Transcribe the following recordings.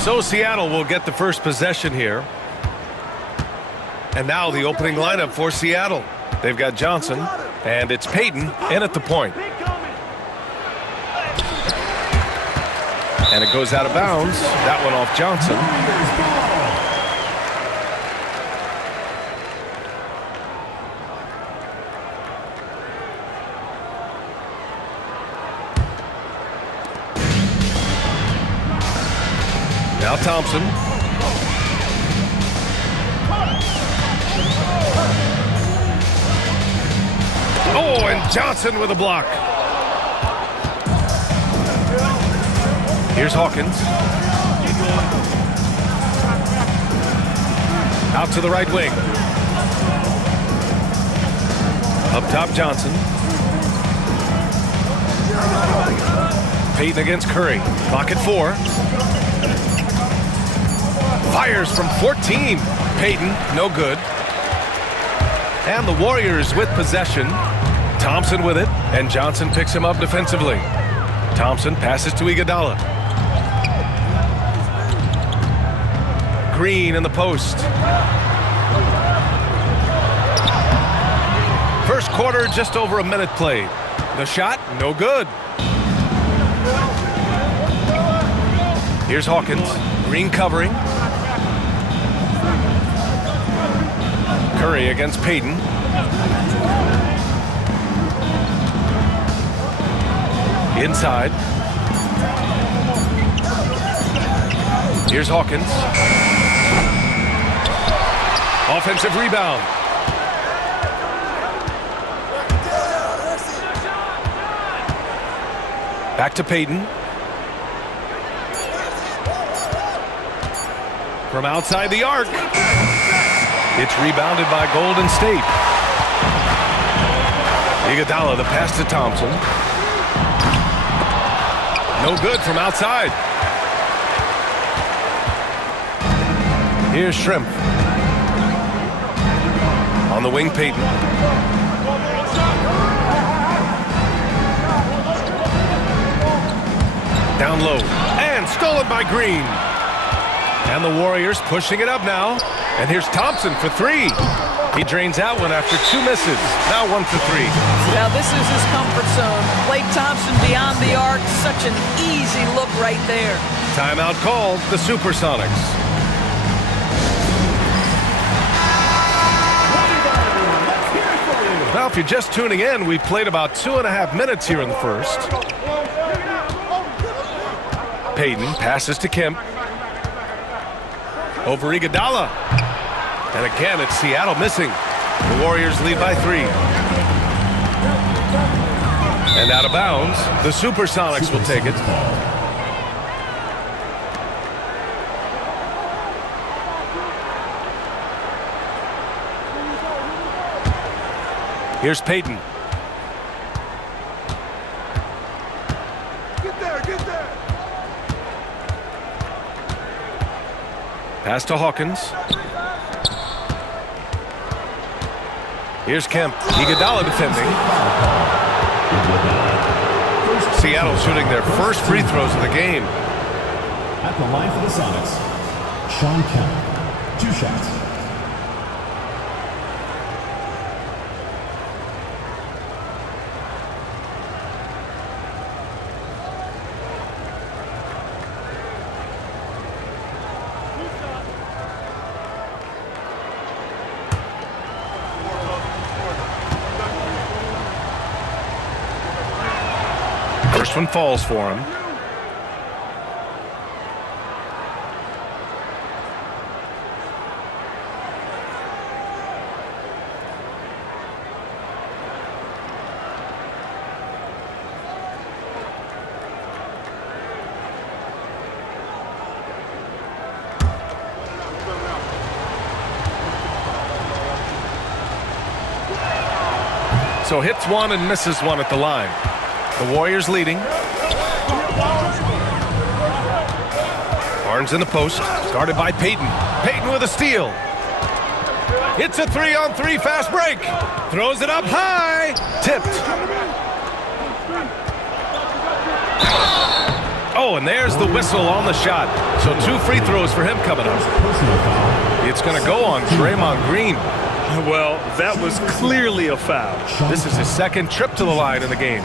So Seattle will get the first possession here. And now the opening lineup for Seattle. They've got Johnson, and it's Payton in at the point. And it goes out of bounds. That one off Johnson. Now Thompson. Oh, and Johnson with a block. Here's Hawkins. Out to the right wing. Up top, Johnson. Payton against Curry. Clock at 4. Fires from 14. Payton, no good. And the Warriors with possession. Thompson with it, and Johnson picks him up defensively. Thompson passes to Iguodala. Green in the post. First quarter, just over a minute played. The shot, no good. Here's Hawkins. Green covering. Curry against Payton. Inside. Here's Hawkins. Offensive rebound. Back to Payton. From outside the arc. It's rebounded by Golden State. Iguodala, the pass to Thompson. No good from outside. Here's Shrimp. On the wing, Payton. Down low. And stolen by Green. And the Warriors pushing it up now. And here's Thompson for 3. He drains that one after 2 misses. Now 1 for 3. Now this is his comfort zone. Klay Thompson beyond the arc. Such an easy look right there. Timeout called, the Supersonics. Now, if you're just tuning in, we've played about 2.5 minutes here in the first. Payton passes to Kemp. Over Iguodala. And again, it's Seattle missing. The Warriors lead by 3. And out of bounds, the Supersonics will take it. Here's Payton. Get there. Pass to Hawkins. Here's Kemp. Iguodala defending. Seattle shooting their first free throws of the game. At the line for the Sonics, Sean Kemp. 2 shots. First one falls for him. So hits one and misses one at the line. The Warriors leading. Barnes in the post. Guarded by Payton. Payton with a steal. It's a 3-on-3 fast break. Throws it up high. Tipped. Oh, and there's the whistle on the shot. So 2 free throws for him coming up. Personal foul. It's going to go on Draymond Green. Well, that was clearly a foul. This is his second trip to the line in the game.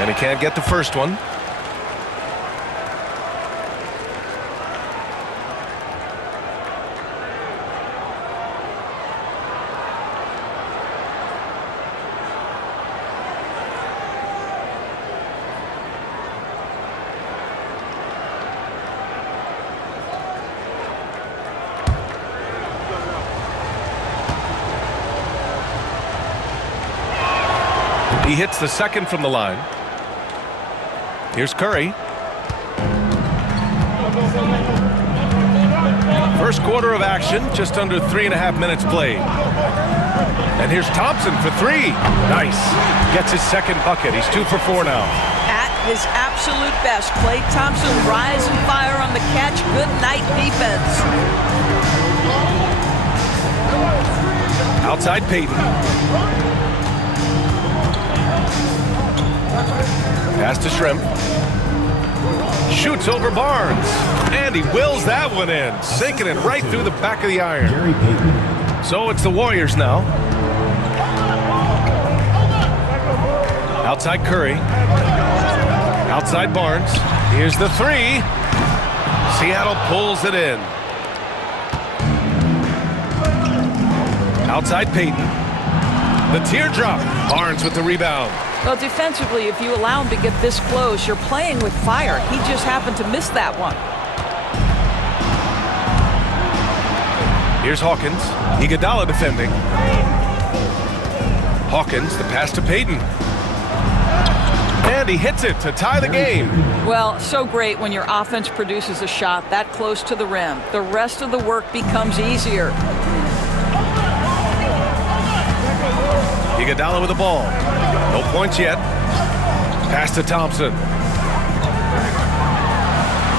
And he can't get the first one. He hits the second from the line. Here's Curry. First quarter of action, just under 3.5 minutes played. And here's Thompson for 3. Nice. Gets his second bucket. He's 2 for 4 now. At his absolute best, Klay Thompson rise and fire on the catch. Good night defense. Outside Payton. Pass to Shrimp. Shoots over Barnes. And he wills that one in. Sinking it right through the back of the iron. Gary Payton. So it's the Warriors now. Outside Curry. Outside Barnes. Here's the 3. Seattle pulls it in. Outside Payton. The teardrop. Barnes with the rebound. Well, defensively, if you allow him to get this close, you're playing with fire. He just happened to miss that one. Here's Hawkins. Iguodala defending. Hawkins, the pass to Payton. And he hits it to tie the game. Well, so great when your offense produces a shot that close to the rim. The rest of the work becomes easier. Iguodala with the ball. No points yet. Pass to Thompson.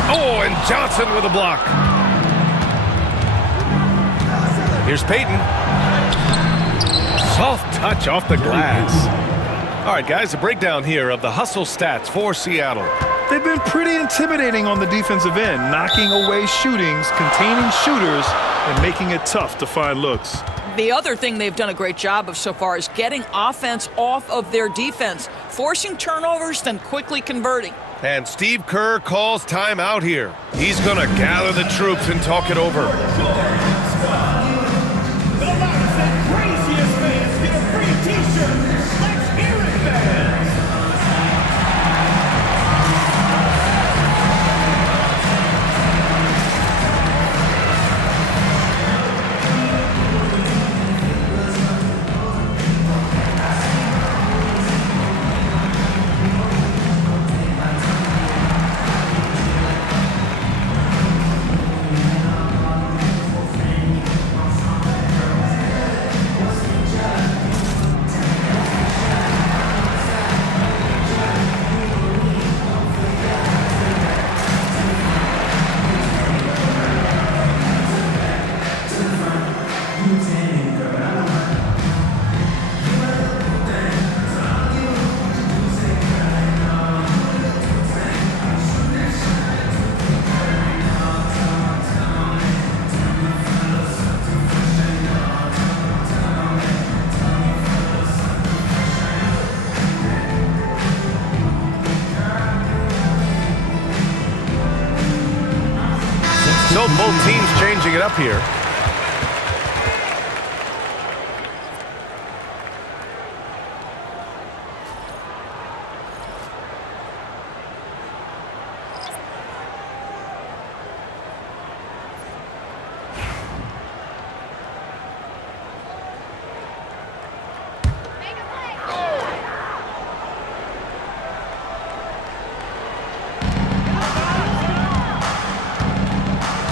Oh, and Johnson with a block. Here's Payton. Soft touch off the glass. All right, guys, a breakdown here of the hustle stats for Seattle. They've been pretty intimidating on the defensive end, knocking away shootings, containing shooters, and making it tough to find looks. The other thing they've done a great job of so far is getting offense off of their defense, forcing turnovers, then quickly converting. And Steve Kerr calls timeout here. He's going to gather the troops and talk it over. So both teams changing it up here.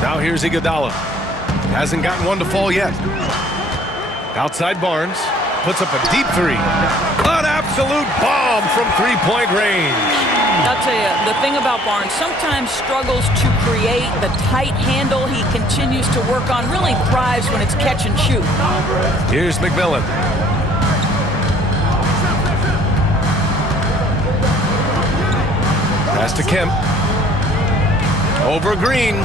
Now here's Iguodala. Hasn't gotten one to fall yet. Outside Barnes. puts up a deep three. An absolute bomb from three-point range. I'll tell you, the thing about Barnes, sometimes struggles to create the tight handle he continues to work on, really thrives when it's catch and shoot. Here's McMillan. Pass to Kemp. Over Green.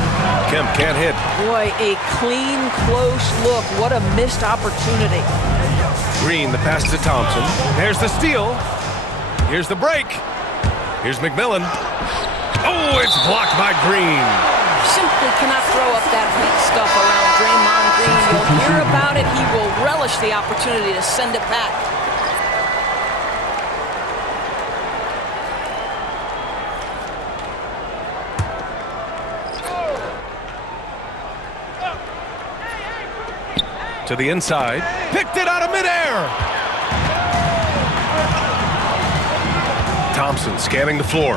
Kemp can't hit. Boy, a clean, close look. What a missed opportunity. Green, the pass to Thompson. There's the steal. Here's the break. Here's McMillan. Oh, it's blocked by Green. Simply cannot throw up that weak stuff around Draymond Green. You'll hear about it. He will relish the opportunity to send it back. To the inside. Picked it out of midair. Thompson scanning the floor.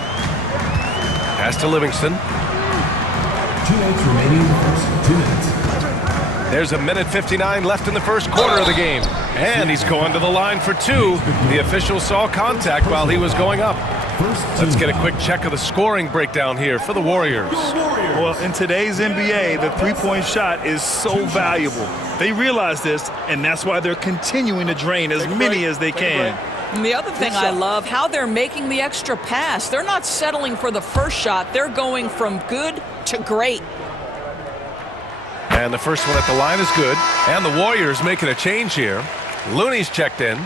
Pass to Livingston. 2 minutes remaining in the first 2 minutes. There's a minute 59 left in the first quarter of the game. And he's going to the line for two. The official saw contact while he was going up. Let's get a quick check of the scoring breakdown here for the Warriors. Well, in today's NBA, the three-point shot is so valuable. They realize this, and that's why they're continuing to drain as many as they can. And the other thing I love, how they're making the extra pass. They're not settling for the first shot. They're going from good to great. And the first one at the line is good. And the Warriors making a change here. Looney's checked in.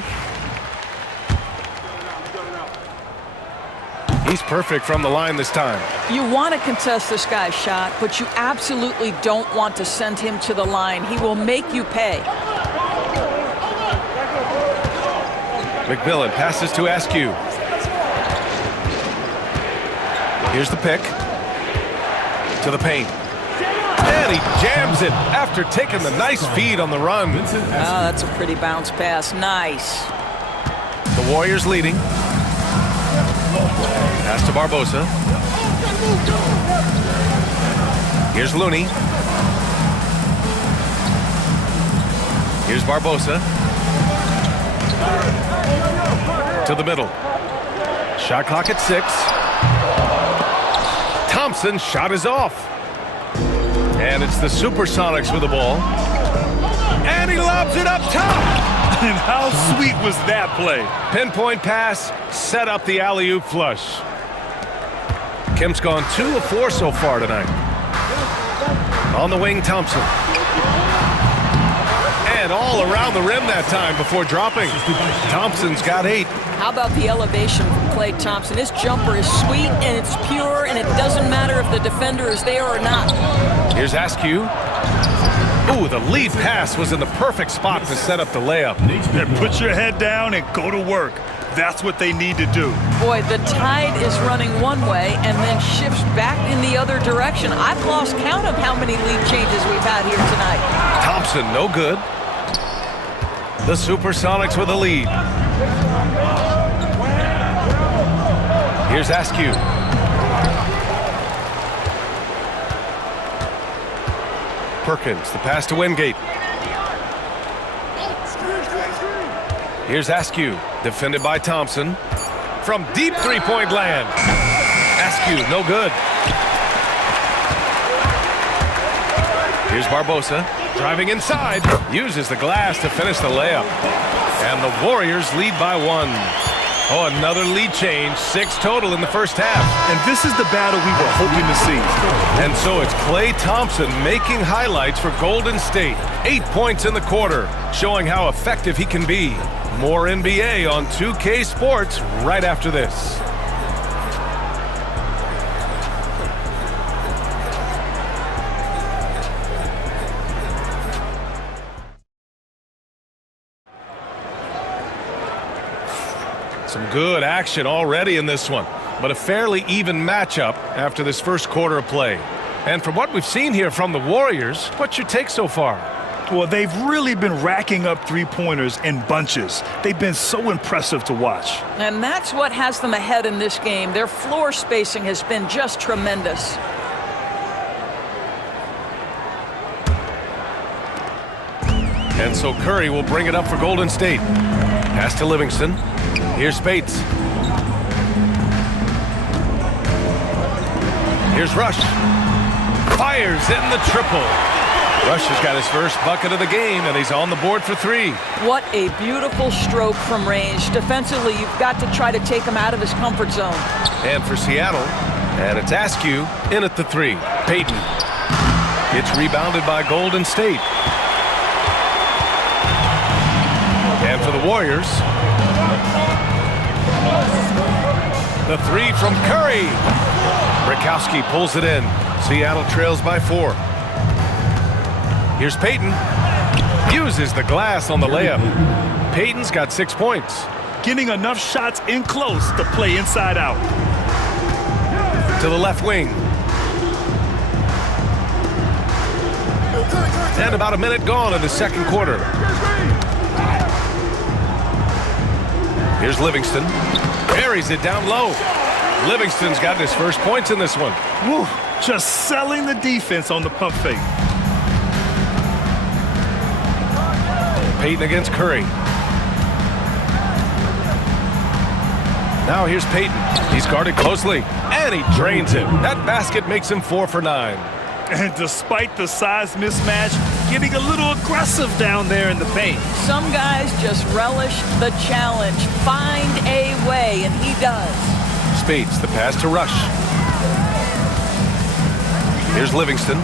He's perfect from the line this time. You want to contest this guy's shot, but you absolutely don't want to send him to the line. He will make you pay. McMillan passes to Askew. Here's the pick. To the paint. And he jams it after taking the nice feed on the run. Oh, that's a pretty bounce pass. Nice. The Warriors leading. Pass to Barbosa. Here's Looney. Here's Barbosa. To the middle. Shot clock at 6. Thompson's shot is off. And it's the Supersonics with the ball. And he lobs it up top. And how sweet was that play? Pinpoint pass, set up the alley-oop flush. Kemp's gone 2 of 4 so far tonight. On the wing, Thompson. And all around the rim that time before dropping. Thompson's got 8. How about the elevation from Klay Thompson? His jumper is sweet and it's pure, and it doesn't matter if the defender is there or not. Here's Askew. Ooh, the lead pass was in the perfect spot to set up the layup. And put your head down and go to work. That's what they need to do. Boy, the tide is running one way and then shifts back in the other direction. I've lost count of how many lead changes we've had here tonight. Thompson, no good. The Supersonics with a lead. Here's Askew. Perkins, the pass to Wingate. Here's Askew, defended by Thompson. From deep three-point land. Askew, no good. Here's Barbosa, driving inside. Uses the glass to finish the layup. And the Warriors lead by 1. Oh, another lead change. 6 total in the first half. And this is the battle we were hoping to see. And so it's Klay Thompson making highlights for Golden State. 8 points in the quarter, showing how effective he can be. More NBA on 2K Sports right after this. Some good action already in this one, but a fairly even matchup after this first quarter of play. And from what we've seen here from the Warriors, what's your take so far? Well, they've really been racking up three-pointers in bunches. They've been so impressive to watch. And that's what has them ahead in this game. Their floor spacing has been just tremendous. And so Curry will bring it up for Golden State. Pass to Livingston. Here's Spates. Here's Rush. Fires in the triple. Rush has got his first bucket of the game, and he's on the board for 3. What a beautiful stroke from range. Defensively, you've got to try to take him out of his comfort zone. And for Seattle, and it's Askew in at the 3. Payton. It's rebounded by Golden State. And for the Warriors, the 3 from Curry. Rakowski pulls it in. Seattle trails by 4. Here's Payton. Uses the glass on the layup. Payton's got 6 points. Getting enough shots in close to play inside out. To the left wing. And about a minute gone in the second quarter. Here's Livingston. Buries it down low. Livingston's got his first points in this one. Woo, just selling the defense on the pump fake. Payton against Curry. Now here's Payton. He's guarded closely, and he drains it. That basket makes him 4 for 9. And despite the size mismatch, getting a little aggressive down there in the paint. Some guys just relish the challenge. Find a way, and he does. Spates, the pass to Rush. Here's Livingston.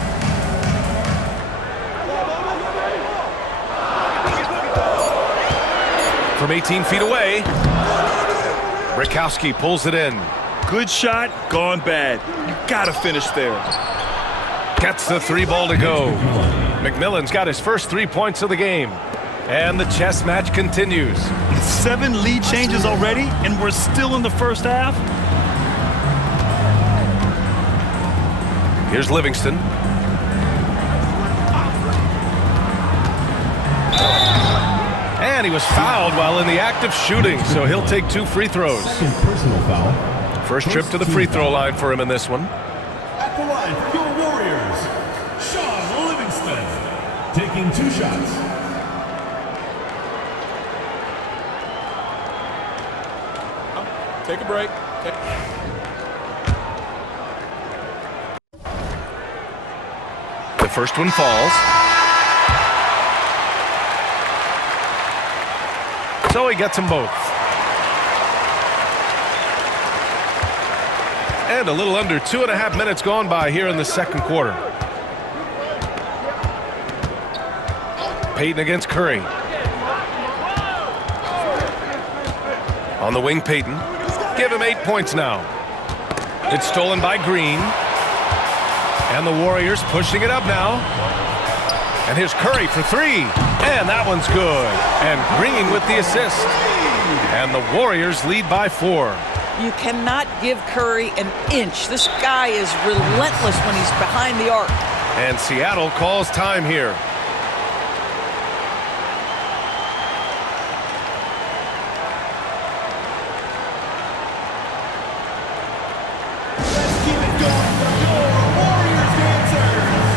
From 18 feet away, Rakowski pulls it in. Good shot, gone bad. You gotta finish there. Gets the 3 ball to go. McMillan's got his first 3 points of the game. And the chess match continues. 7 lead changes already, and we're still in the first half. Here's Livingston. And he was fouled while in the act of shooting, so he'll take 2 free throws. Second personal foul. First trip to the free throw line for him in this one. At the line for your Warriors, Sean Livingston, taking 2 shots. Take a break. The first one falls. So he gets them both. And a little under 2.5 minutes gone by here in the second quarter. Payton against Curry. On the wing, Payton. Give him 8 points now. It's stolen by Green. And the Warriors pushing it up now. And here's Curry for 3. And that one's good. And Green with the assist. And the Warriors lead by 4. You cannot give Curry an inch. This guy is relentless when he's behind the arc. And Seattle calls time here. Let's keep it going for your Warriors dancers.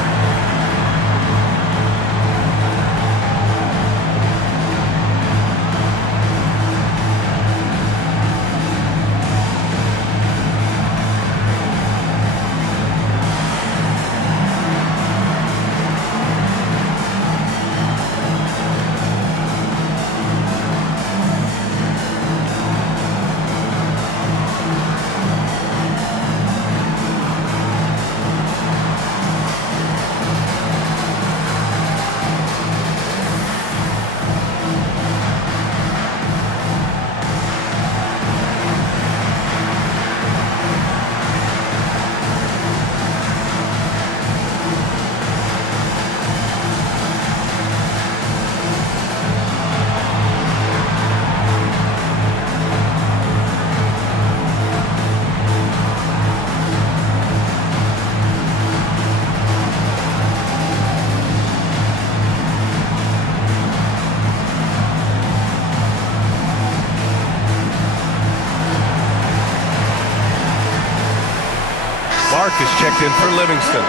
Mark is checked in for Livingston.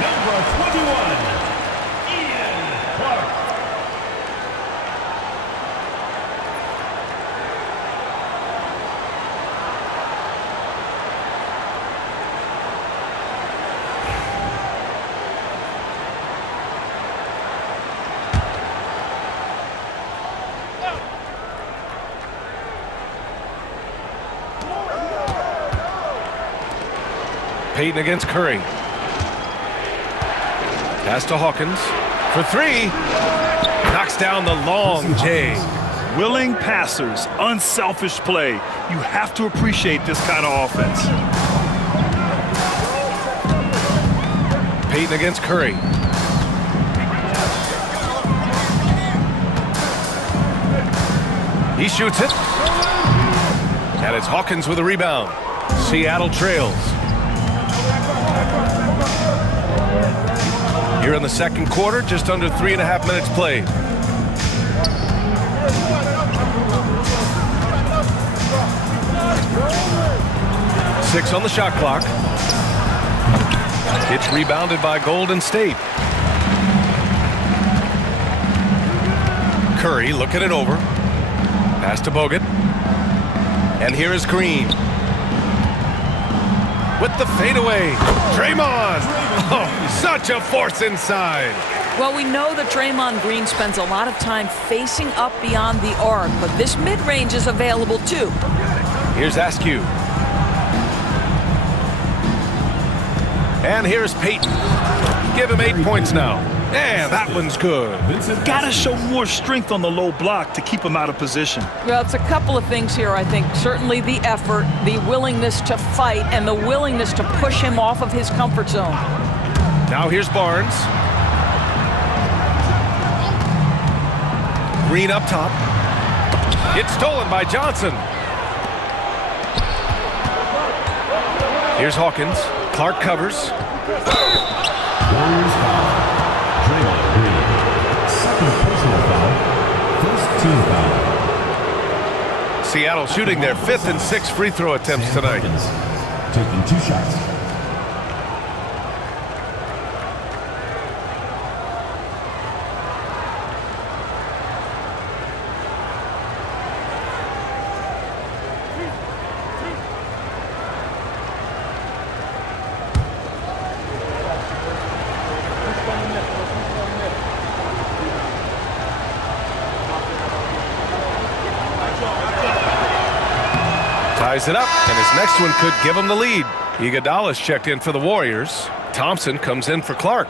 Number 21, Ian Clark. Payton against Curry. Pass to Hawkins for three. Knocks down the long J. Willing passers, unselfish play. You have to appreciate this kind of offense. Payton against Curry. He shoots it. And it's Hawkins with a rebound. Seattle trails. Here in the second quarter, just under 3.5 minutes played. Six on the shot clock. It's rebounded by Golden State. Curry looking it over. Pass to Bogut. And here is Green. With the fadeaway. Draymond. Oh, such a force inside. Well, we know that Draymond Green spends a lot of time facing up beyond the arc, but this mid-range is available too. Here's Askew. And here's Payton. Give him 8 points now. And that one's good. Gotta show more strength on the low block to keep him out of position. Well, it's a couple of things here, I think. Certainly the effort, the willingness to fight, and the willingness to push him off of his comfort zone. Now here's Barnes. Green up top. It's stolen by Johnson. Here's Hawkins. Clark covers. Warriors foul. Draymond Green. Second personal foul. First team foul. Seattle shooting their 5th and 6th free throw attempts tonight. Taking 2 shots. Ties it up, and his next one could give him the lead. Iguodala's checked in for the Warriors. Thompson comes in for Clark.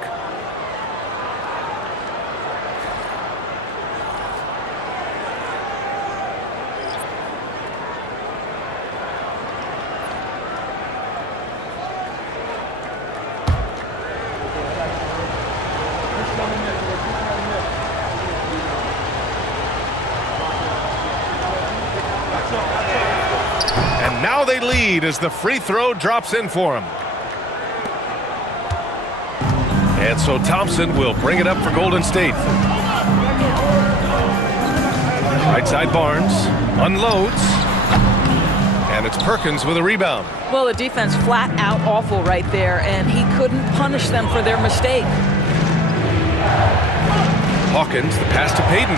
Now they lead as the free throw drops in for him. And so Thompson will bring it up for Golden State. Right side Barnes unloads. And it's Perkins with a rebound. Well, the defense flat out awful right there, and he couldn't punish them for their mistake. Hawkins, the pass to Payton.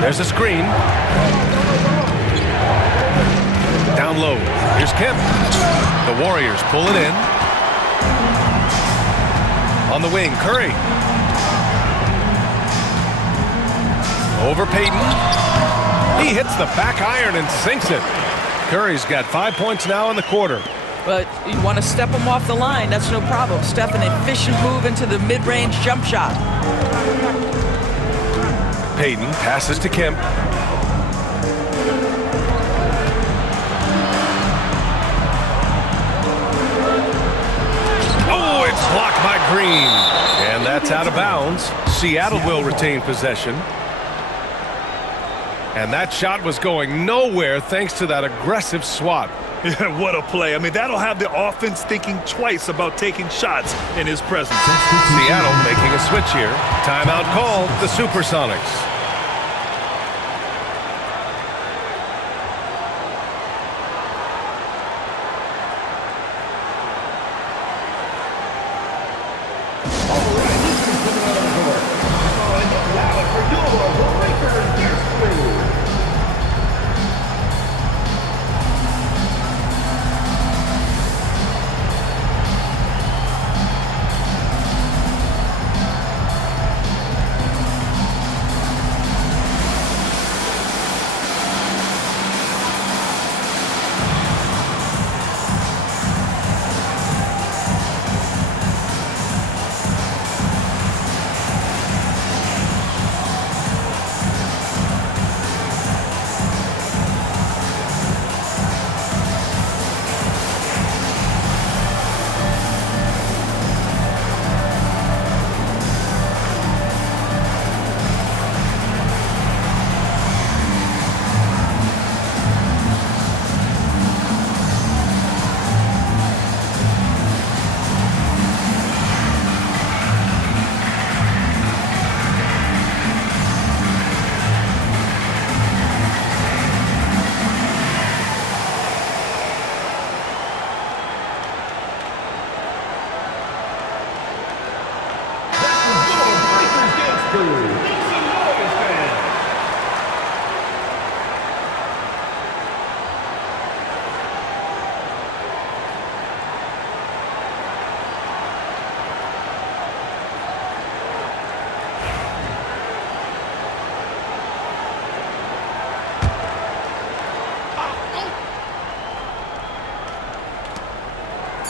There's a screen. Down low. Here's Kemp. The Warriors pull it in. On the wing, Curry. Over Payton. He hits the back iron and sinks it. Curry's got 5 points now in the quarter. But you want to step him off the line, that's no problem. Step an efficient move into the mid-range jump shot. Payton passes to Kemp. Oh, it's blocked by Green. And that's out of bounds. Seattle will retain possession. And that shot was going nowhere thanks to that aggressive swat. Yeah, what a play. I mean, that'll have the offense thinking twice about taking shots in his presence. Seattle making a switch here. Timeout called, the Supersonics.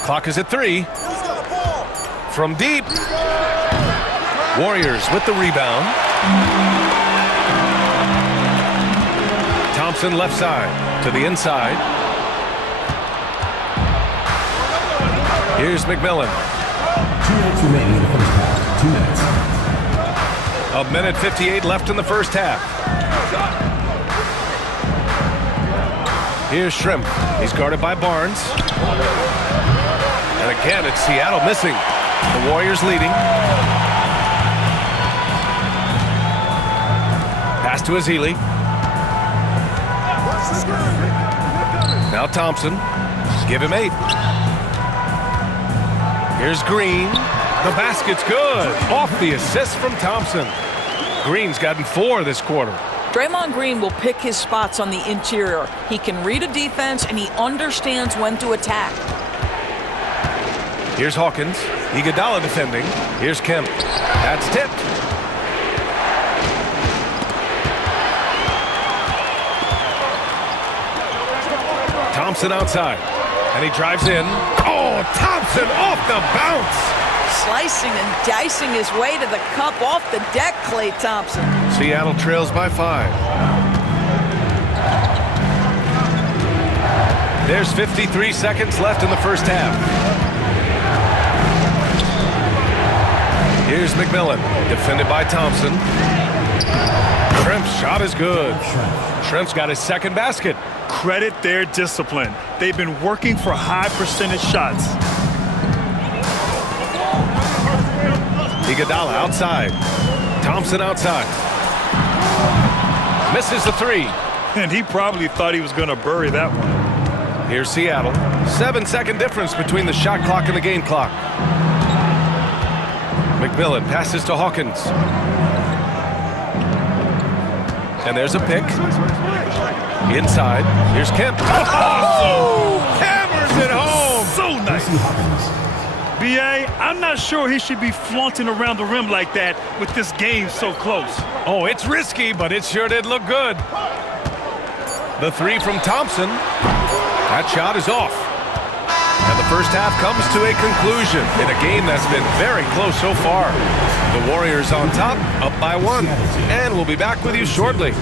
Clock is at 3. From deep. Warriors with the rebound. Thompson left side to the inside. Here's McMillan. 2 minutes remaining in the first half. 2 minutes. A minute 58 left in the first half. Here's Shrimp. He's guarded by Barnes. And again, it's Seattle missing. The Warriors leading. Pass to Azili. Now Thompson. Give him 8. Here's Green. The basket's good. Off the assist from Thompson. Green's gotten 4 this quarter. Draymond Green will pick his spots on the interior. He can read a defense, and he understands when to attack. Here's Hawkins. Iguodala defending. Here's Kemp. That's tipped. Thompson outside. And he drives in. Oh, Thompson off the bounce. Slicing and dicing his way to the cup off the deck, Klay Thompson. Seattle trails by 5. There's 53 seconds left in the first half. Here's McMillan, defended by Thompson. Shrimp's shot is good. Shrimp's got his second basket. Credit their discipline. They've been working for high percentage shots. Iguodala outside. Thompson outside. Misses the 3. And he probably thought he was going to bury that one. Here's Seattle. 7-second difference between the shot clock and the game clock. McMillan passes to Hawkins. And there's a pick. Inside. Here's Kemp. Oh! Hammers it home. So nice. B.A., I'm not sure he should be flaunting around the rim like that with this game so close. Oh, it's risky, but it sure did look good. The 3 from Thompson. That shot is off. And the first half comes to a conclusion in a game that's been very close so far. The Warriors on top, up by 1. And we'll be back with you shortly.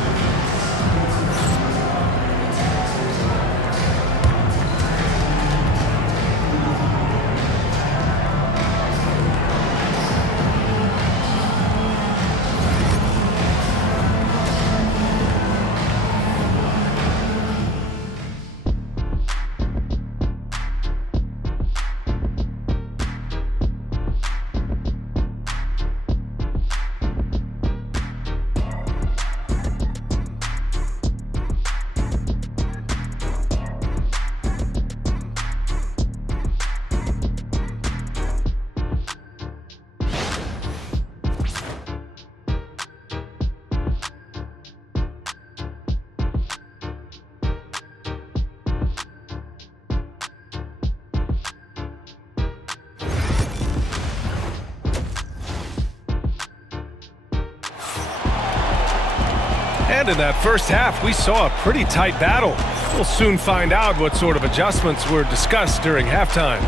And in that first half, we saw a pretty tight battle. We'll soon find out what sort of adjustments were discussed during halftime.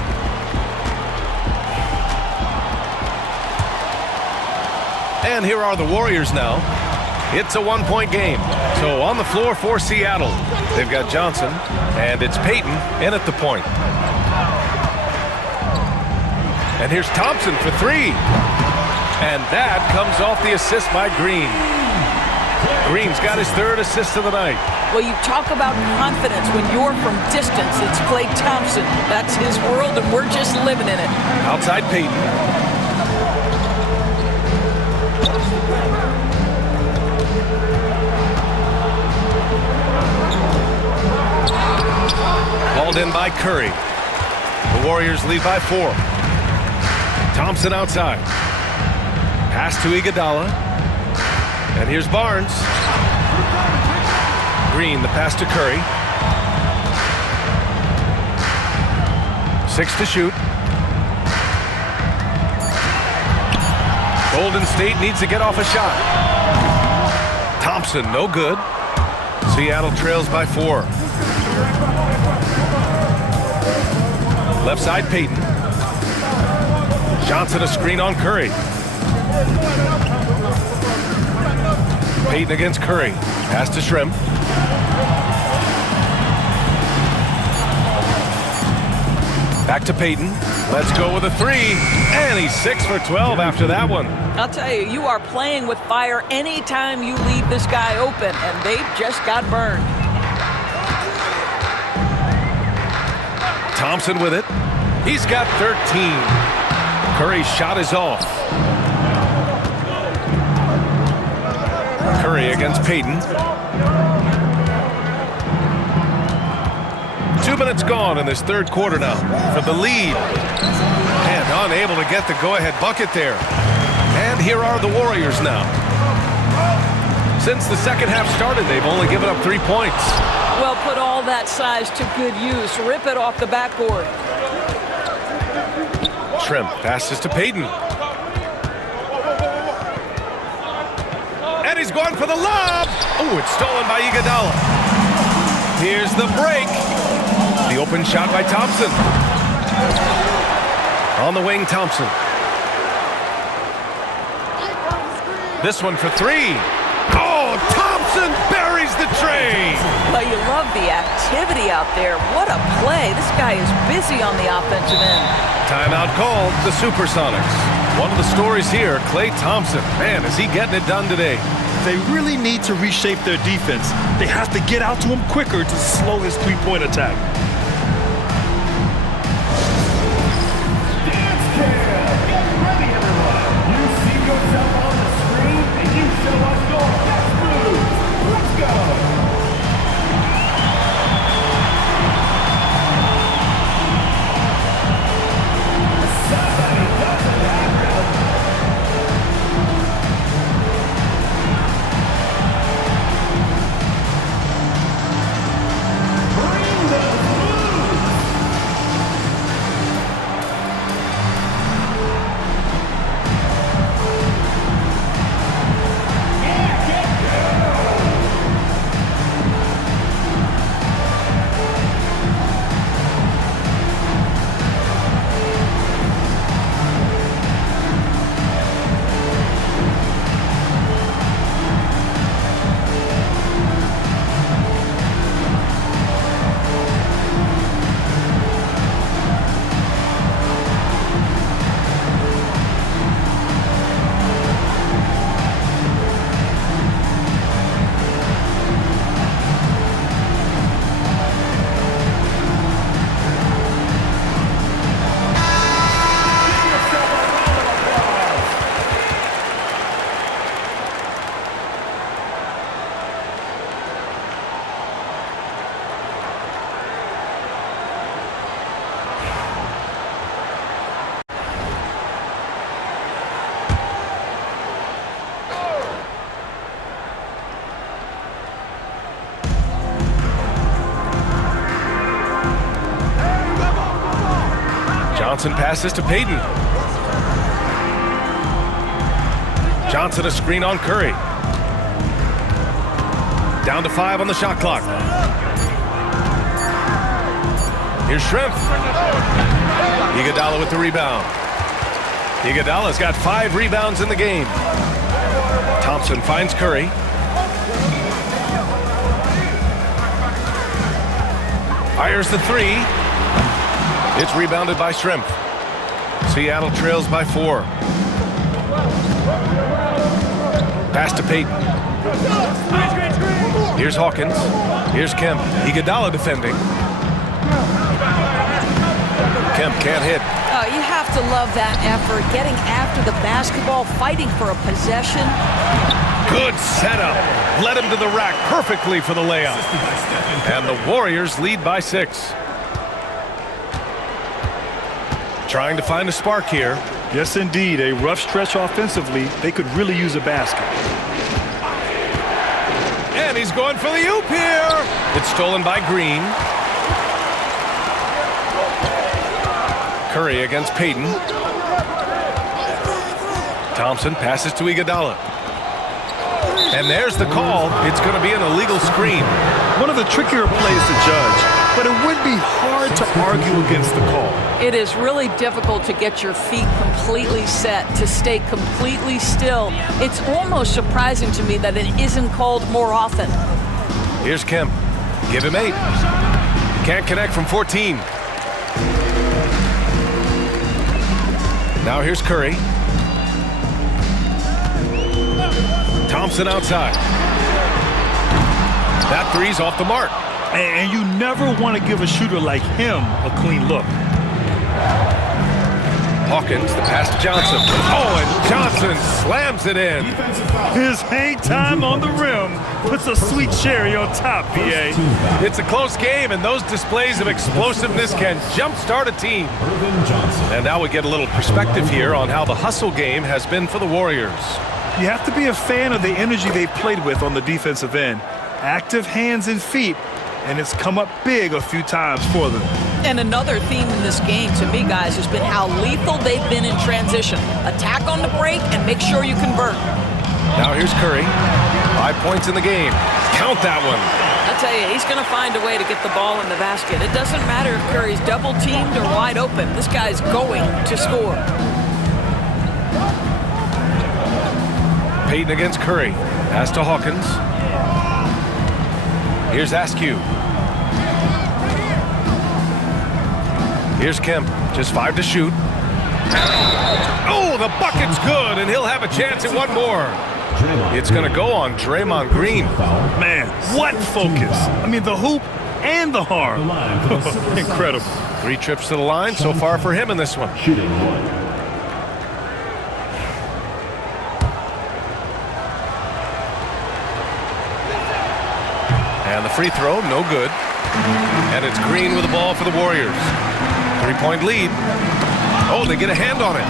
And here are the Warriors now. It's a 1-point game. So on the floor for Seattle, they've got Johnson, and it's Payton in at the point. And here's Thompson for 3. And that comes off the assist by Green. Green's got his 3rd assist of the night. Well, you talk about confidence when you're from distance. It's Klay Thompson. That's his world, and we're just living in it. Outside Payton. Called in by Curry. The Warriors lead by 4. Thompson outside. Pass to Iguodala. And here's Barnes. Green, the pass to Curry. 6 to shoot. Golden State needs to get off a shot. Thompson, no good. Seattle trails by 4. Left side, Payton. Johnson a screen on Curry. Payton against Curry. Pass to Shrimp. Back to Payton. Let's go with a 3. And he's 6 for 12 after that one. I'll tell you, you are playing with fire anytime you leave this guy open, and they just got burned. Thompson with it. He's got 13. Curry's shot is off. Curry against Payton. 2 minutes gone in this third quarter now for the lead. And unable to get the go-ahead bucket there. And here are the Warriors now. Since the second half started, they've only given up 3 points. Well, put all that size to good use. Rip it off the backboard. Shrimp passes to Payton. And he's going for the lob. Oh, it's stolen by Iguodala. Here's the break. The open shot by Thompson. On the wing, Thompson. This one for 3. Oh, Thompson buries the tray. Well, you love the activity out there. What a play. This guy is busy on the offensive end. Timeout called, the Supersonics. One of the stories here, Klay Thompson. Man, is he getting it done today. They really need to reshape their defense. They have to get out to him quicker to slow his three-point attack. Dance cam! Get ready, everyone! You see yourself on the screen, and you show us your best moves. Let's go! Somebody doesn't have rhythm. Bring those moves! Yeah, get down! Johnson passes to Payton. Johnson a screen on Curry. Down to 5 on the shot clock. Here's Shrimp. Iguodala with the rebound. Iguodala's got 5 rebounds in the game. Thompson finds Curry. Fires the 3. It's rebounded by Shrimp. Seattle trails by 4. Pass to Payton. Here's Hawkins. Here's Kemp. Iguodala defending. Kemp can't hit. You have to love that effort, getting after the basketball, fighting for a possession. Good setup. Led him to the rack perfectly for the layup. And the Warriors lead by 6. Trying to find a spark here. Yes, indeed. A rough stretch offensively. They could really use a basket. And he's going for the oop here. It's stolen by Green. Curry against Payton. Thompson passes to Iguodala. And there's the call. It's going to be an illegal screen. One of the trickier plays to judge, but it would be hard to argue against the call. It is really difficult to get your feet completely set, to stay completely still. It's almost surprising to me that it isn't called more often. Here's Kemp. Give him 8. Can't connect from 14. Now here's Curry. Thompson outside. That three's off the mark. And you never want to give a shooter like him a clean look. Hawkins, the pass to Johnson. Oh, and Johnson slams it in. His hang time on the rim puts a sweet cherry on top, BA. It's a close game, and those displays of explosiveness can jumpstart a team. And now we get a little perspective here on how the hustle game has been for the Warriors. You have to be a fan of the energy they've played with on the defensive end. Active hands and feet, and it's come up big a few times for them. And another theme in this game, to me, guys, has been how lethal they've been in transition. Attack on the break and make sure you convert. Now here's Curry. 5 points in the game. Count that one. I tell you, he's going to find a way to get the ball in the basket. It doesn't matter if Curry's double-teamed or wide open. This guy's going to score. Payton against Curry. Pass to Hawkins. Here's Askew. Here's Kemp. Just 5 to shoot. Oh, the bucket's good, and he'll have a chance at one more. It's going to go on Draymond Green. Man, what focus. I mean, the hoop and the harm. Incredible. 3 trips to the line so far for him in this one. Shooting 1. And the free throw, no good. And it's Green with the ball for the Warriors. 3-point lead. Oh, they get a hand on it.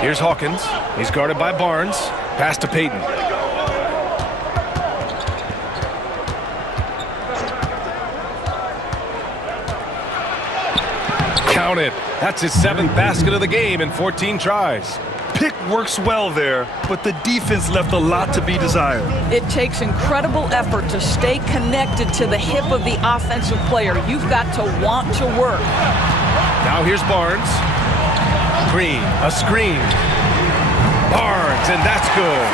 Here's Hawkins. He's guarded by Barnes. Pass to Payton. Count it. That's his 7th basket of the game in 14 tries. Pick works well there, but the defense left a lot to be desired. It takes incredible effort to stay connected to the hip of the offensive player. You've got to want to work. Now here's Barnes. Green, a screen. Barnes, and that's good.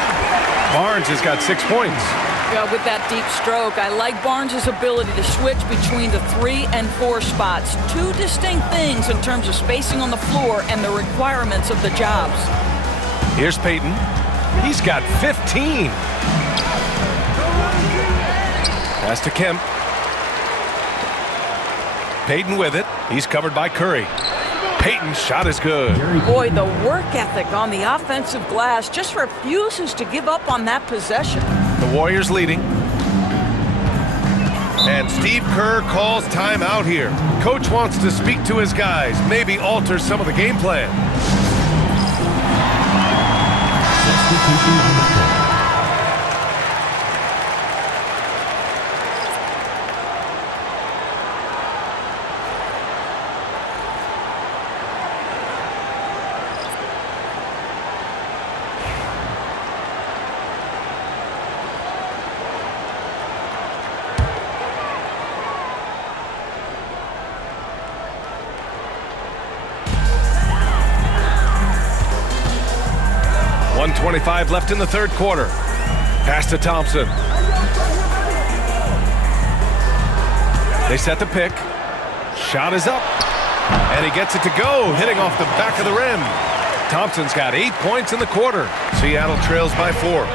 Barnes has got 6 points. Yeah, with that deep stroke, I like Barnes' ability to switch between the 3 and 4 spots. 2 distinct things in terms of spacing on the floor and the requirements of the jobs. Here's Payton. He's got 15. Pass to Kemp. Payton with it. He's covered by Curry. Payton's shot is good. Boy, the work ethic on the offensive glass just refuses to give up on that possession. The Warriors leading. And Steve Kerr calls timeout here. Coach wants to speak to his guys, maybe alter some of the game plan. Substitution on the court. 1:25 left in the 3rd quarter. Pass to Thompson. They set the pick. Shot is up. And he gets it to go, hitting off the back of the rim. Thompson's got 8 points in the quarter. Seattle trails by 4.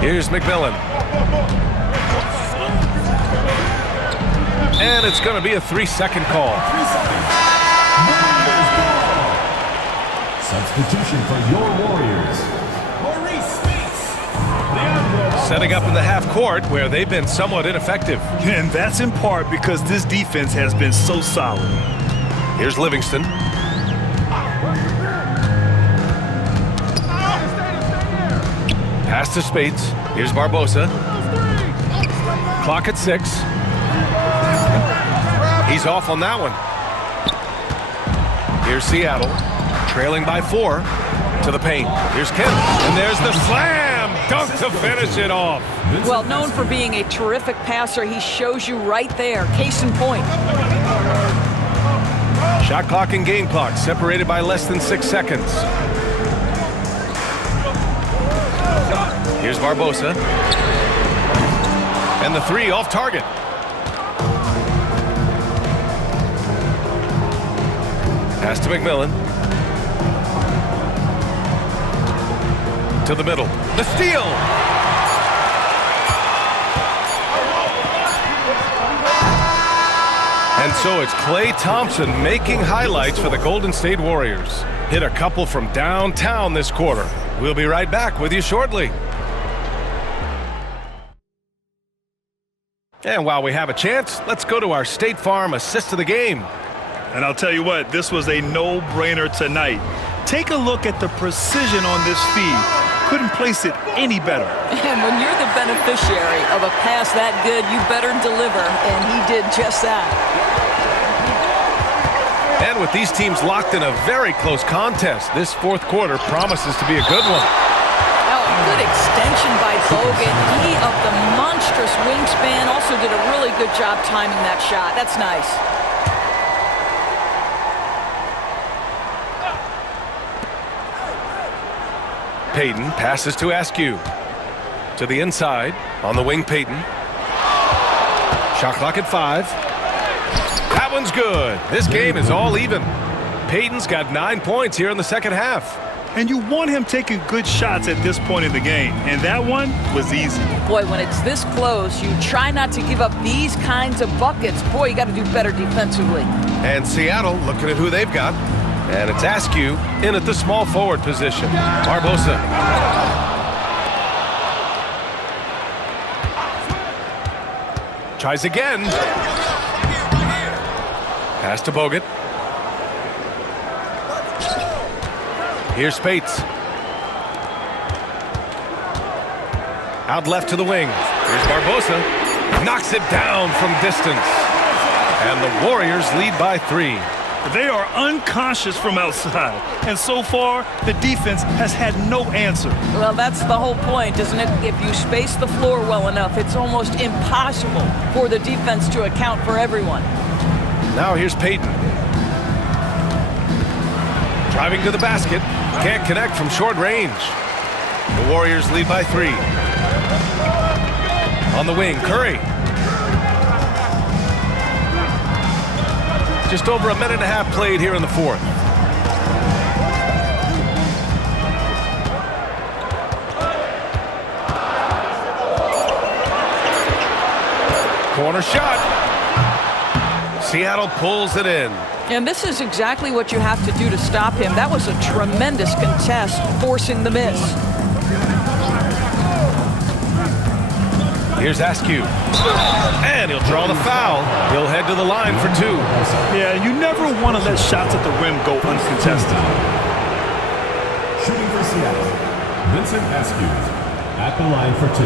Here's McMillan. And it's going to be a 3-second call. Substitution for your Warriors. Setting up in the half court where they've been somewhat ineffective. And that's in part because this defense has been so solid. Here's Livingston. Pass to Spates. Here's Barbosa. Clock at 6. He's off on that one. Here's Seattle, trailing by 4 to the paint. Here's Kemp, and there's the slam dunk to finish it off. Well, known for being a terrific passer, he shows you right there. Case in point. Shot clock and game clock separated by less than 6 seconds. Here's Barbosa. And the 3 off target. Pass to McMillan. To the middle. The steal! And so it's Klay Thompson making highlights for the Golden State Warriors. Hit a couple from downtown this quarter. We'll be right back with you shortly. And while we have a chance, let's go to our State Farm assist of the game. And I'll tell you what, this was a no-brainer tonight. Take a look at the precision on this feed. Couldn't place it any better. And when you're the beneficiary of a pass that good, you better deliver, and he did just that. And with these teams locked in a very close contest, this fourth quarter promises to be a good one. Oh, good extension by Bogut. He of the monstrous wingspan also did a really good job timing that shot. That's nice. Payton passes to Askew. To the inside. On the wing, Payton. Shot clock at 5. That one's good. This game is all even. Payton's got 9 points here in the second half. And you want him taking good shots at this point in the game. And that one was easy. Boy, when it's this close, you try not to give up these kinds of buckets. Boy, you got to do better defensively. And Seattle looking at who they've got. And it's Askew in at the small forward position. Barbosa. Tries again. Pass to Bogut. Here's Spates. Out left to the wing. Here's Barbosa. Knocks it down from distance. And the Warriors lead by 3. They are unconscious from outside. And so far, the defense has had no answer. Well, that's the whole point, isn't it? If you space the floor well enough, it's almost impossible for the defense to account for everyone. Now here's Payton. Driving to the basket. Can't connect from short range. The Warriors lead by 3. On the wing, Curry. Just over a minute and a half played here in the fourth. Corner shot. Seattle pulls it in. And this is exactly what you have to do to stop him. That was a tremendous contest, forcing the miss. Here's Askew. And he'll draw the foul. He'll head to the line for 2. Yeah, you never want to let shots at the rim go uncontested. Shooting for Seattle, Vincent Askew at the line for 2.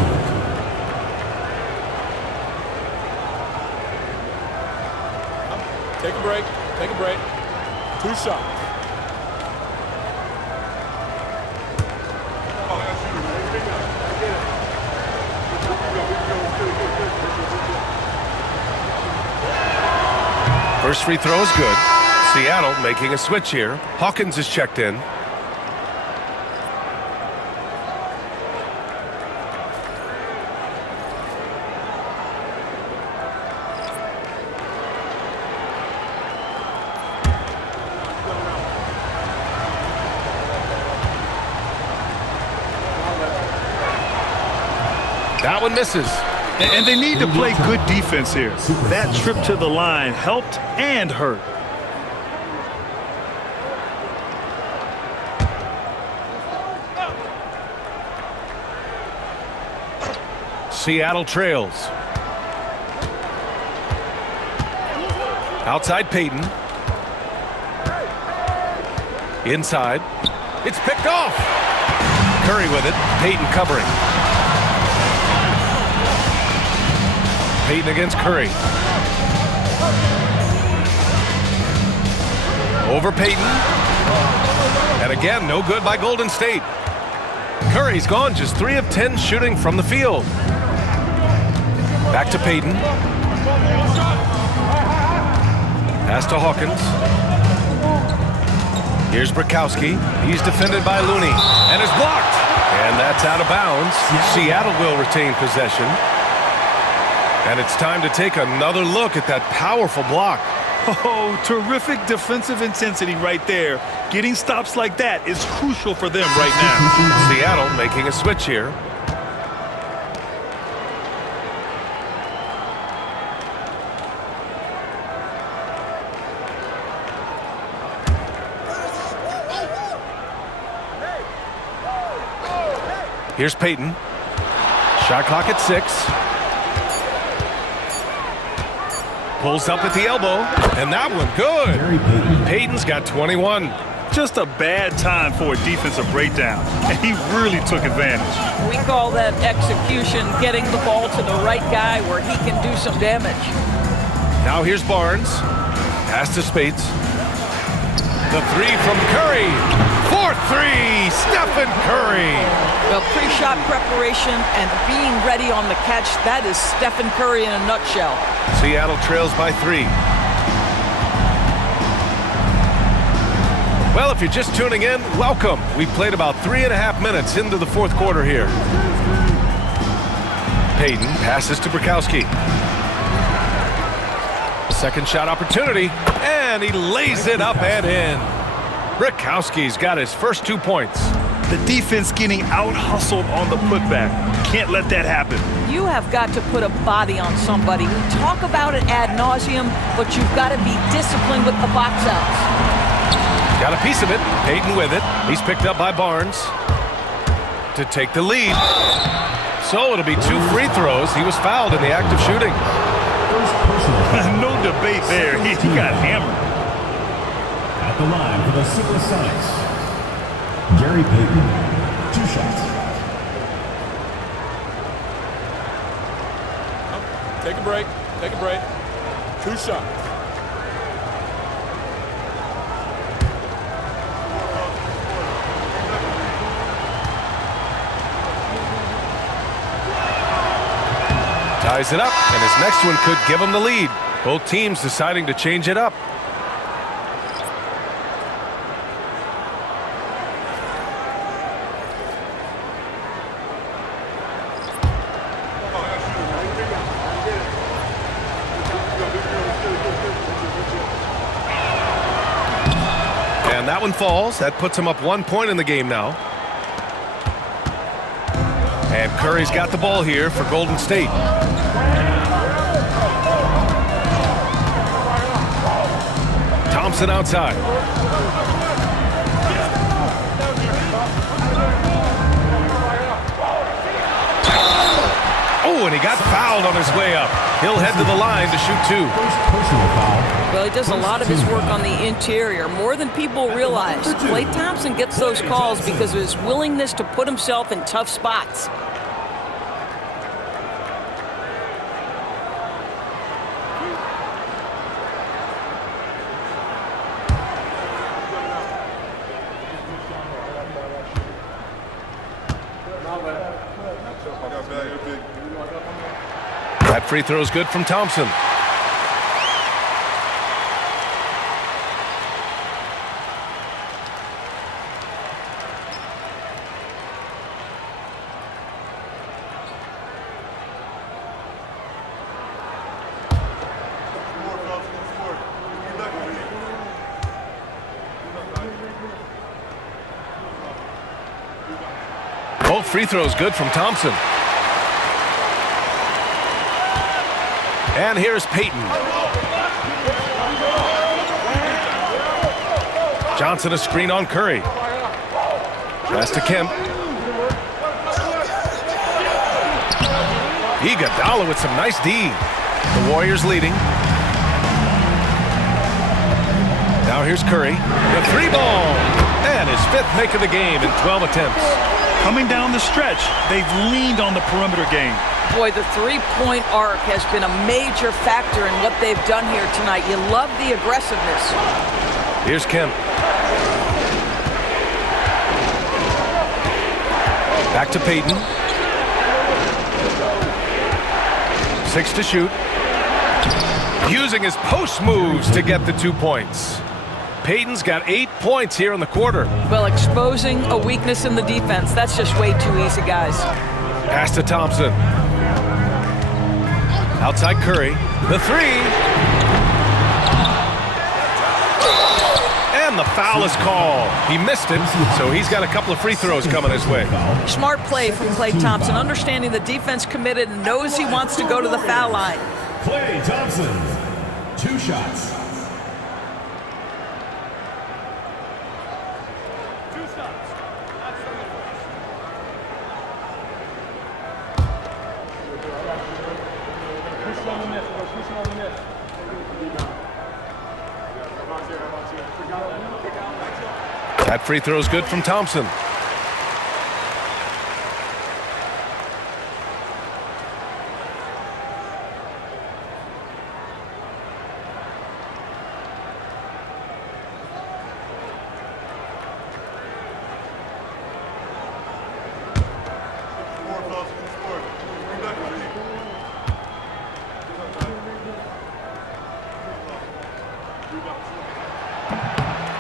Take a break. Take a break. 2 shots. First free throw is good. Seattle making a switch here. Hawkins is checked in. That one misses. And they need to play good defense here. That trip to the line helped and hurt. Seattle trails. Outside Payton. Inside. It's picked off. Curry with it. Payton covering. Payton against Curry. Over Payton. And again, no good by Golden State. Curry's gone just 3 of 10 shooting from the field. Back to Payton. Pass to Hawkins. Here's Brakowski. He's defended by Looney and is blocked. And that's out of bounds. Seattle will retain possession. And it's time to take another look at that powerful block. Oh, terrific defensive intensity right there. Getting stops like that is crucial for them right now. Seattle making a switch here. Here's Payton. Shot clock at 6. Pulls up at the elbow, and that one good. Payton's got 21. Just a bad time for a defensive breakdown, and he really took advantage. We call that execution, getting the ball to the right guy where he can do some damage. Now here's Barnes. Pass to Spades. The 3 from Curry. 4-3, Stephen Curry. Well, pre-shot preparation and being ready on the catch, that is Stephen Curry in a nutshell. Seattle trails by 3. Well, if you're just tuning in, welcome. We've played about 3.5 minutes into the fourth quarter here. Payton passes to Brakowski. Second shot opportunity, and he lays it up and in. Brakowski's got his first 2 points. The defense getting out-hustled on the putback. Can't let that happen. You have got to put a body on somebody. We talk about it ad nauseum, but you've got to be disciplined with the box outs. Got a piece of it. Payton with it. He's picked up by Barnes to take the lead. So it'll be 2 free throws. He was fouled in the act of shooting. No debate there. He got hammered. At the line for the Supersonics, Gary Payton, 2 shots. Take a break. Take a break. 2 shots. Ties it up, and his next one could give him the lead. Both teams deciding to change it up. And that one falls. That puts him up 1 point in the game now. And Curry's got the ball here for Golden State. Thompson outside. Oh, and he got fouled on his way up. He'll head to the line to shoot 2. Well, he does a lot of his work on the interior, more than people realize. Klay Thompson gets those calls because of his willingness to put himself in tough spots. That free throw is good from Thompson. Both free throws good from Thompson. And here's Payton. Johnson a screen on Curry. Pass to Kemp. Iguodala with some nice D. The Warriors leading. Now here's Curry. The 3 ball. And his 5th make of the game in 12 attempts. Coming down the stretch, they've leaned on the perimeter game. Boy, the three-point arc has been a major factor in what they've done here tonight. You love the aggressiveness. Here's Kemp. Back to Payton. 6 to shoot. Using his post moves to get the 2 points. Payton's got 8 points here in the quarter. Well, exposing a weakness in the defense, that's just way too easy, guys. Pass to Thompson. Outside Curry. The three. And the foul is called. He missed it, so he's got a couple of free throws coming his way. Smart play from Klay Thompson, understanding the defense committed and knows he wants to go to the foul line. Klay Thompson, 2 shots. That free throw is good from Thompson.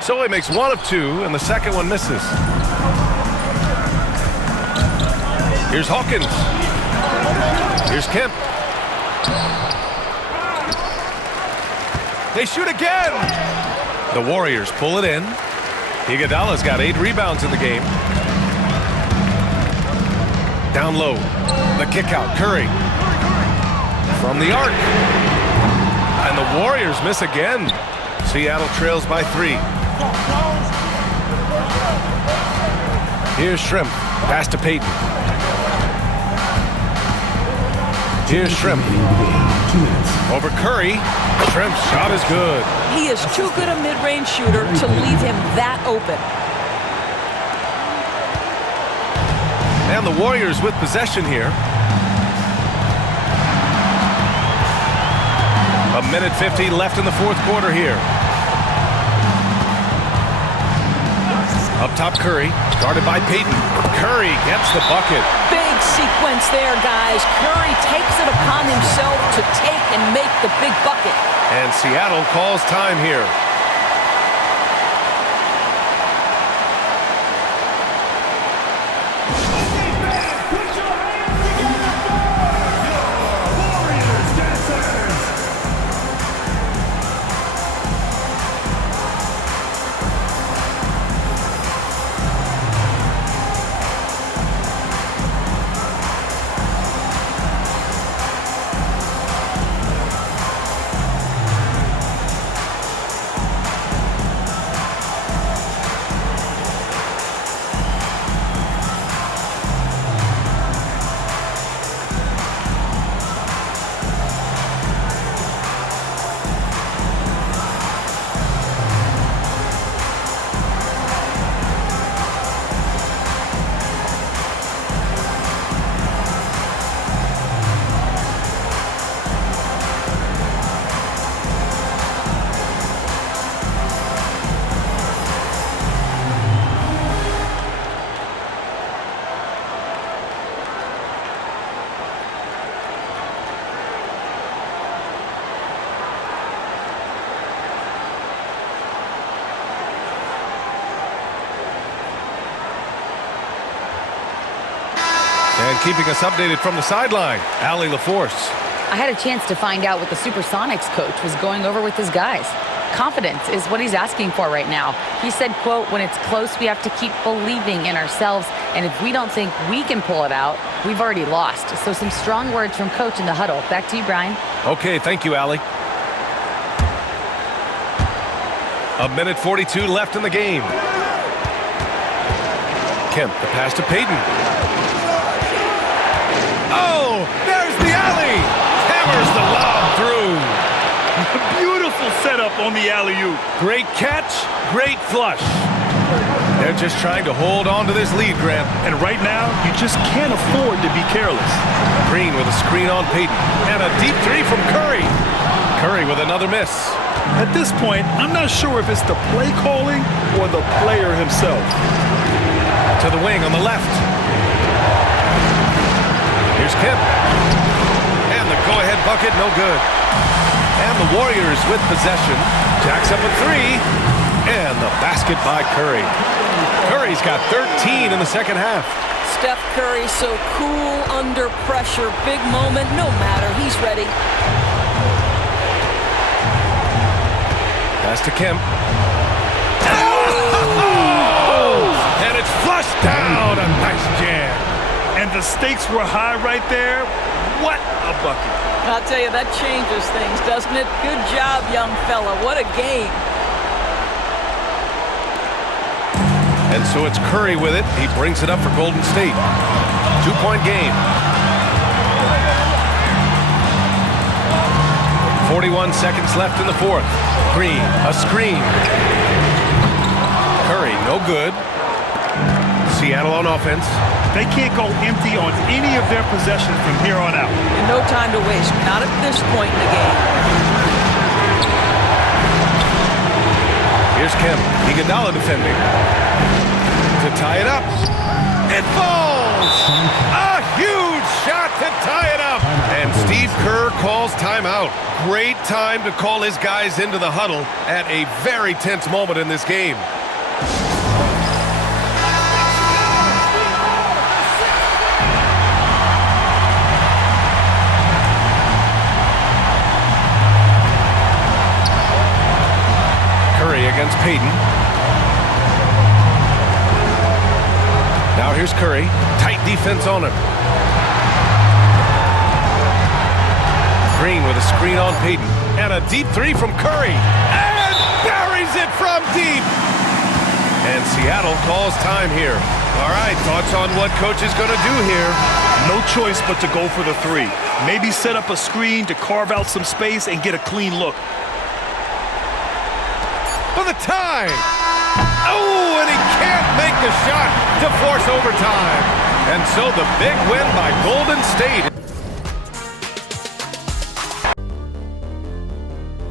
So he makes 1 of 2, and the second one misses. Here's Hawkins. Here's Kemp. They shoot again. The Warriors pull it in. Iguodala's got 8 rebounds in the game. Down low. The kick out. Curry. From the arc. And the Warriors miss again. Seattle trails by 3. Here's Shrimp. Pass to Payton. Here's Shrimp. Over Curry. Shrimp's shot is good. He is too good a mid-range shooter to leave him that open. And the Warriors with possession here. A minute 50 left in the fourth quarter here. Up top Curry, guarded by Payton. Curry gets the bucket. Big sequence there, guys. Curry takes it upon himself to take and make the big bucket. And Seattle calls time here. And keeping us updated from the sideline, Allie LaForce. I had a chance to find out what the Supersonics coach was going over with his guys. Confidence is what he's asking for right now. He said, quote, when it's close, we have to keep believing in ourselves. And if we don't think we can pull it out, we've already lost. So some strong words from coach in the huddle. Back to you, Brian. Okay, thank you, Allie. A minute 42 left in the game. Kemp, the pass to Payton. Oh, there's the alley. Hammers the lob through. Beautiful setup on the alley-oop. Great catch, great flush. They're just trying to hold on to this lead, Grant. And right now, you just can't afford to be careless. Green with a screen on Payton. And a deep three from Curry. Curry with another miss. At this point, I'm not sure if it's the play calling or the player himself. To the wing on the left. Here's Kemp. And the go-ahead bucket, no good. And the Warriors with possession. Jacks up a three. And the basket by Curry. Curry's got 13 in the second half. Steph Curry so cool under pressure. Big moment, no matter. He's ready. Pass to Kemp. Oh! And it's flushed down. A nice jam. And the stakes were high right there. What a bucket. I'll tell you, that changes things, doesn't it? Good job, young fella. What a game. And so it's Curry with it. He brings it up for Golden State. 2-point game. 41 seconds left in the fourth. Green, a screen. Curry, no good. Seattle on offense. They can't go empty on any of their possessions from here on out. And no time to waste, not at this point in the game. Here's Kemp. Iguodala defending. To tie it up. It falls! A huge shot to tie it up! And Steve Kerr calls timeout. Great time to call his guys into the huddle at a very tense moment in this game. Curry against Payton. Now here's Curry. Tight defense on him. Green with a screen on Payton. And a deep three from Curry. And buries it from deep. And Seattle calls time here. All right, thoughts on what coach is going to do here? No choice but to go for the three. Maybe set up a screen to carve out some space and get a clean look. For the tie. Oh, and he can't make the shot to force overtime. And so the big win by Golden State.